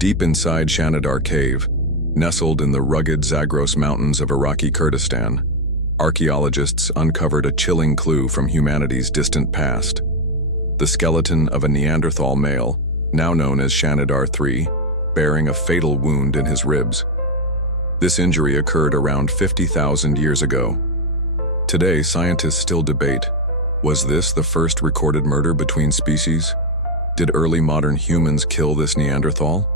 Deep inside Shannidar Cave, nestled in the rugged Zagros Mountains of Iraqi Kurdistan, archaeologists uncovered a chilling clue from humanity's distant past. The skeleton of a Neanderthal male, now known as Shannidar III, bearing a fatal wound in his ribs. This injury occurred around 50,000 years ago. Today, scientists still debate, was this the first recorded murder between species? Did early modern humans kill this Neanderthal?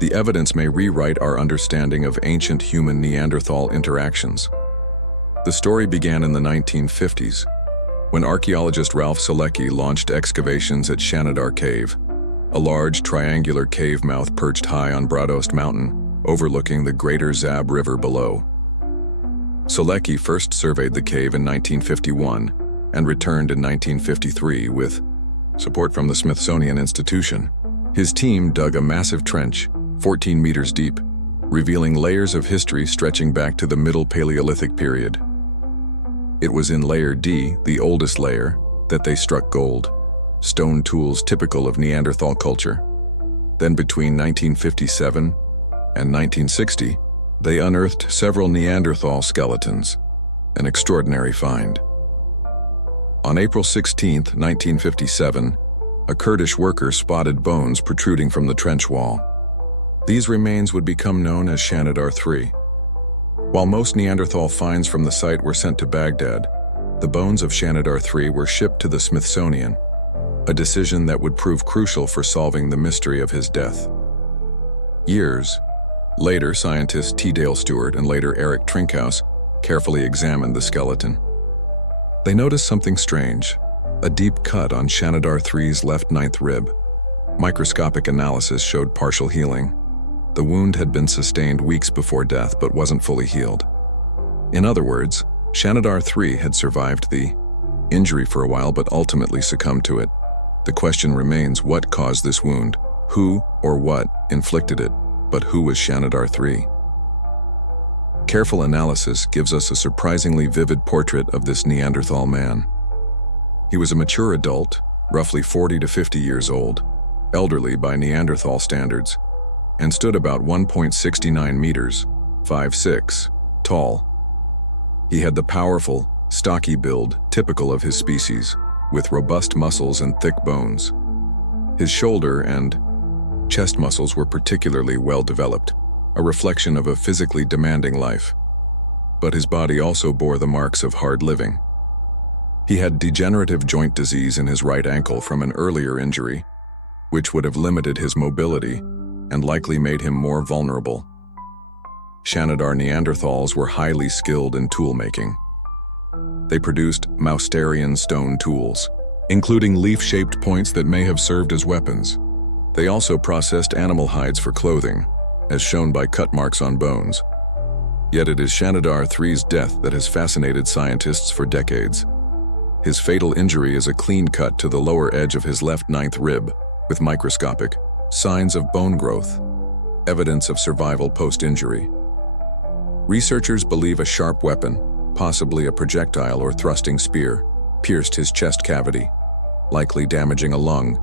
The evidence may rewrite our understanding of ancient human-Neanderthal interactions. The story began in the 1950s, when archaeologist Ralph Selecki launched excavations at Shannidar Cave, a large triangular cave mouth perched high on Broadost Mountain, overlooking the greater Zab River below. Selecki first surveyed the cave in 1951 and returned in 1953 with support from the Smithsonian Institution. His team dug a massive trench, 14 meters deep, revealing layers of history stretching back to the Middle Paleolithic period. It was in Layer D, the oldest layer, that they struck gold, stone tools typical of Neanderthal culture. Then between 1957 and 1960, they unearthed several Neanderthal skeletons, an extraordinary find. On April 16, 1957, a Kurdish worker spotted bones protruding from the trench wall. These remains would become known as Shannidar III. While most Neanderthal finds from the site were sent to Baghdad, the bones of Shannidar III were shipped to the Smithsonian, a decision that would prove crucial for solving the mystery of his death. Years later, scientists T. Dale Stewart and later Eric Trinkhaus carefully examined the skeleton. They noticed something strange, a deep cut on Shannidar III's left ninth rib. Microscopic analysis showed partial healing. The wound had been sustained weeks before death but wasn't fully healed. In other words, Shannidar III had survived the injury for a while but ultimately succumbed to it. The question remains, what caused this wound? Who or what inflicted it? But who was Shannidar III? Careful analysis gives us a surprisingly vivid portrait of this Neanderthal man. He was a mature adult, roughly 40 to 50 years old, elderly by Neanderthal standards, and stood about 1.69 meters, 5'6", tall. He had the powerful, stocky build typical of his species, with robust muscles and thick bones. His shoulder and chest muscles were particularly well developed, a reflection of a physically demanding life. But his body also bore the marks of hard living. He had degenerative joint disease in his right ankle from an earlier injury, which would have limited his mobility and likely made him more vulnerable. Shannidar Neanderthals were highly skilled in tool-making. They produced Mousterian stone tools, including leaf-shaped points that may have served as weapons. They also processed animal hides for clothing, as shown by cut marks on bones. Yet it is Shannidar III's death that has fascinated scientists for decades. His fatal injury is a clean cut to the lower edge of his left ninth rib, with microscopic signs of bone growth, evidence of survival post-injury. Researchers believe a sharp weapon, possibly a projectile or thrusting spear, pierced his chest cavity, likely damaging a lung,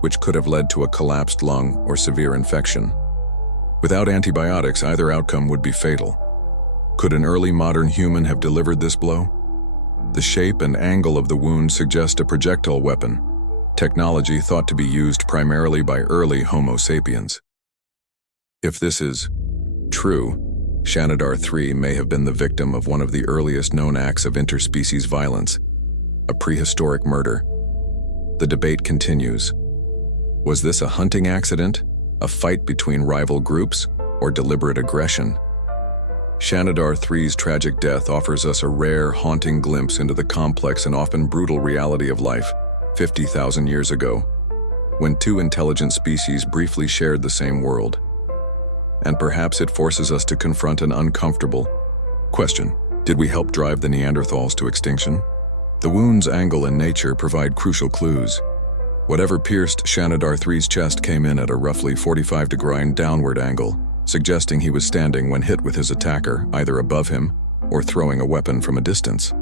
which could have led to a collapsed lung or severe infection. Without antibiotics, either outcome would be fatal. Could an early modern human have delivered this blow? The shape and angle of the wound suggest a projectile weapon, technology thought to be used primarily by early Homo sapiens. If this is true, Shannidar III may have been the victim of one of the earliest known acts of interspecies violence, a prehistoric murder. The debate continues. Was this a hunting accident, a fight between rival groups, or deliberate aggression? Shannidar III's tragic death offers us a rare, haunting glimpse into the complex and often brutal reality of life 50,000 years ago, when two intelligent species briefly shared the same world. And perhaps it forces us to confront an uncomfortable question. Did we help drive the Neanderthals to extinction? The wound's angle and nature provide crucial clues. Whatever pierced Shannidar III's chest came in at a roughly 45-degree downward angle, suggesting he was standing when hit with his attacker, either above him or throwing a weapon from a distance.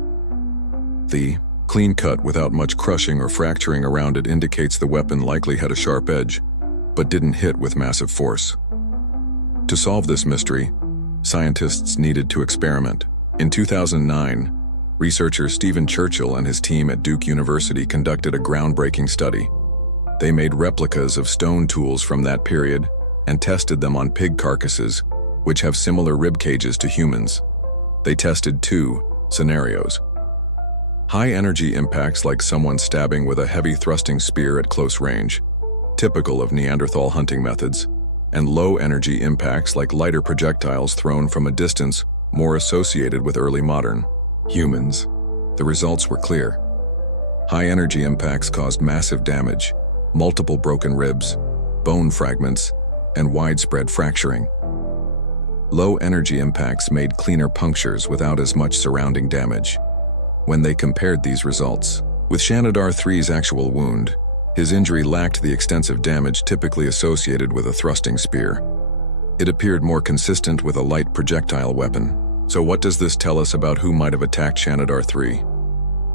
The clean cut without much crushing or fracturing around it indicates the weapon likely had a sharp edge, but didn't hit with massive force. To solve this mystery, scientists needed to experiment. In 2009, researcher Stephen Churchill and his team at Duke University conducted a groundbreaking study. They made replicas of stone tools from that period and tested them on pig carcasses, which have similar rib cages to humans. They tested two scenarios: high-energy impacts like someone stabbing with a heavy thrusting spear at close range, typical of Neanderthal hunting methods, and low-energy impacts like lighter projectiles thrown from a distance more associated with early modern humans. The results were clear. High-energy impacts caused massive damage, multiple broken ribs, bone fragments, and widespread fracturing. Low-energy impacts made cleaner punctures without as much surrounding damage. When they compared these results with Shannidar III's actual wound, his injury lacked the extensive damage typically associated with a thrusting spear. It appeared more consistent with a light projectile weapon. So what does this tell us about who might have attacked Shannidar III?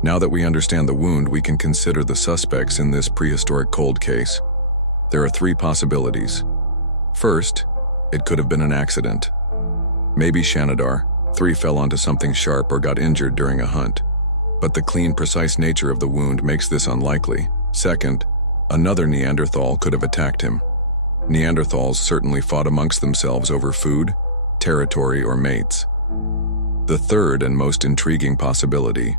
Now that we understand the wound, we can consider the suspects in this prehistoric cold case. There are three possibilities. First, it could have been an accident. Maybe Shannidar III fell onto something sharp or got injured during a hunt. But the clean, precise nature of the wound makes this unlikely. Second, another Neanderthal could have attacked him. Neanderthals certainly fought amongst themselves over food, territory, or mates. The third and most intriguing possibility: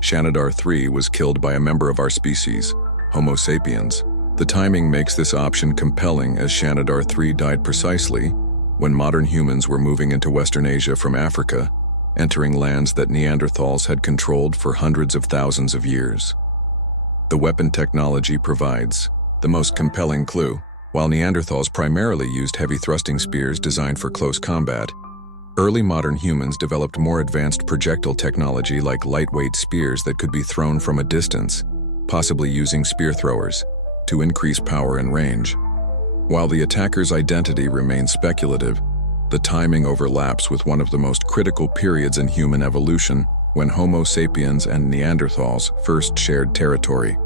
Shannidar III was killed by a member of our species, Homo sapiens. The timing makes this option compelling, as Shannidar III died precisely when modern humans were moving into Western Asia from Africa, entering lands that Neanderthals had controlled for hundreds of thousands of years. The weapon technology provides the most compelling clue. While Neanderthals primarily used heavy thrusting spears designed for close combat, early modern humans developed more advanced projectile technology like lightweight spears that could be thrown from a distance, possibly using spear throwers, to increase power and range. While the attacker's identity remains speculative, the timing overlaps with one of the most critical periods in human evolution, when Homo sapiens and Neanderthals first shared territory.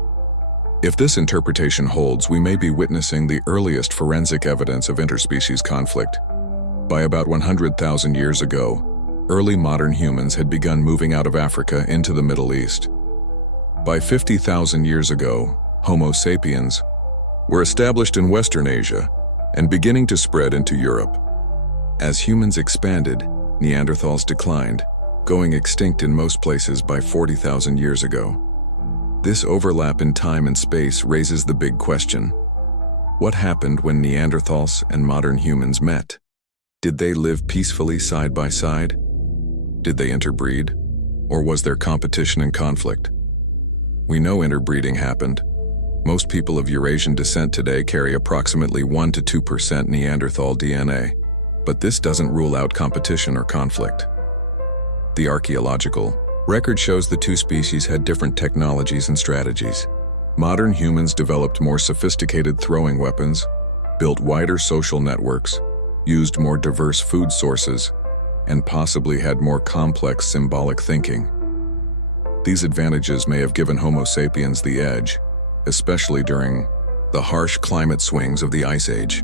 If this interpretation holds, we may be witnessing the earliest forensic evidence of interspecies conflict. By about 100,000 years ago, early modern humans had begun moving out of Africa into the Middle East. By 50,000 years ago, Homo sapiens were established in Western Asia and beginning to spread into Europe. As humans expanded, Neanderthals declined, going extinct in most places by 40,000 years ago. This overlap in time and space raises the big question: what happened when Neanderthals and modern humans met? Did they live peacefully side by side? Did they interbreed? Or was there competition and conflict? We know interbreeding happened. Most people of Eurasian descent today carry approximately 1 to 2% Neanderthal DNA, but this doesn't rule out competition or conflict. The archaeological record shows the two species had different technologies and strategies. Modern humans developed more sophisticated throwing weapons, built wider social networks, used more diverse food sources, and possibly had more complex symbolic thinking. These advantages may have given Homo sapiens the edge, especially during the harsh climate swings of the Ice Age.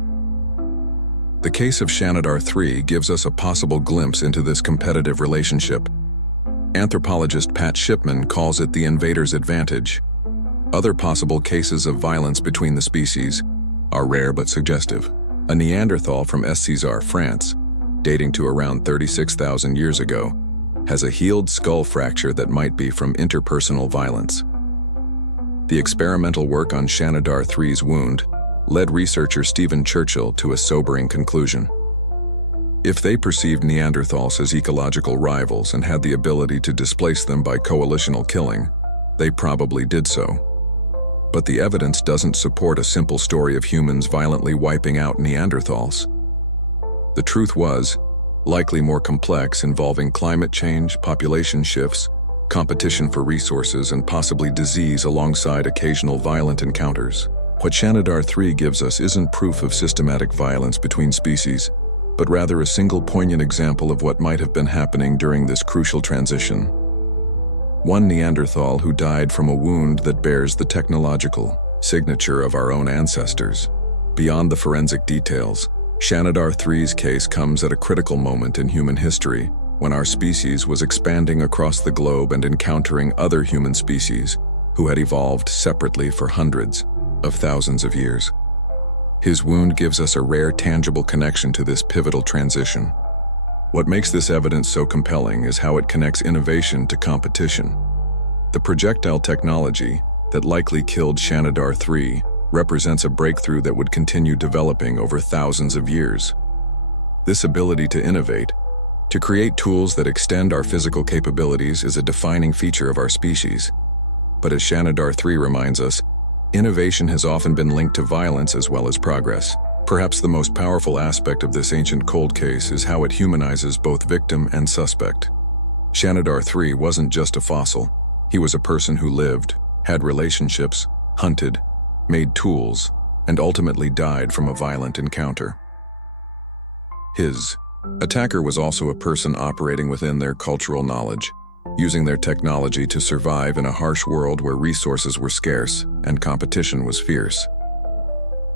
The case of Shannidar III gives us a possible glimpse into this competitive relationship. Anthropologist Pat Shipman calls it the invader's advantage. Other possible cases of violence between the species are rare but suggestive. A Neanderthal from César, France, dating to around 36,000 years ago, has a healed skull fracture that might be from interpersonal violence. The experimental work on Shannidar III's wound led researcher Stephen Churchill to a sobering conclusion. If they perceived Neanderthals as ecological rivals and had the ability to displace them by coalitional killing, they probably did so. But the evidence doesn't support a simple story of humans violently wiping out Neanderthals. The truth was likely more complex, involving climate change, population shifts, competition for resources, and possibly disease alongside occasional violent encounters. What Shannidar III gives us isn't proof of systematic violence between species, but rather a single poignant example of what might have been happening during this crucial transition. One Neanderthal who died from a wound that bears the technological signature of our own ancestors. Beyond the forensic details, Shannidar 3's case comes at a critical moment in human history when our species was expanding across the globe and encountering other human species who had evolved separately for hundreds of thousands of years. His wound gives us a rare, tangible connection to this pivotal transition. What makes this evidence so compelling is how it connects innovation to competition. The projectile technology that likely killed Shannidar 3 represents a breakthrough that would continue developing over thousands of years. This ability to innovate, to create tools that extend our physical capabilities, is a defining feature of our species. But as Shannidar 3 reminds us, innovation has often been linked to violence as well as progress. Perhaps the most powerful aspect of this ancient cold case is how it humanizes both victim and suspect. Shannidar 3 wasn't just a fossil. He was a person who lived, had relationships, hunted, made tools, and ultimately died from a violent encounter. His attacker was also a person operating within their cultural knowledge, using their technology to survive in a harsh world where resources were scarce and competition was fierce.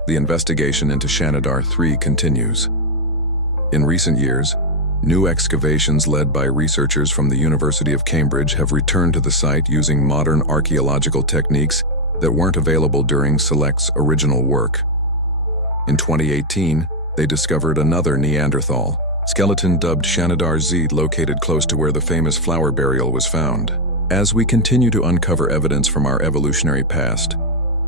The investigation into Shannidar 3 continues. In recent years, new excavations led by researchers from the University of Cambridge have returned to the site using modern archaeological techniques that weren't available during Select's original work. In 2018, they discovered another Neanderthal skeleton dubbed Shannidar Z, located close to where the famous flower burial was found. As we continue to uncover evidence from our evolutionary past,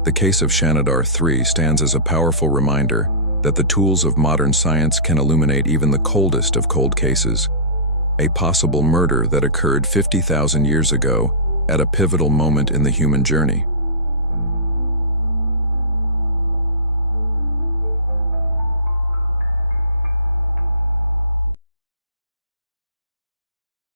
the case of Shannidar 3 stands as a powerful reminder that the tools of modern science can illuminate even the coldest of cold cases, a possible murder that occurred 50,000 years ago at a pivotal moment in the human journey.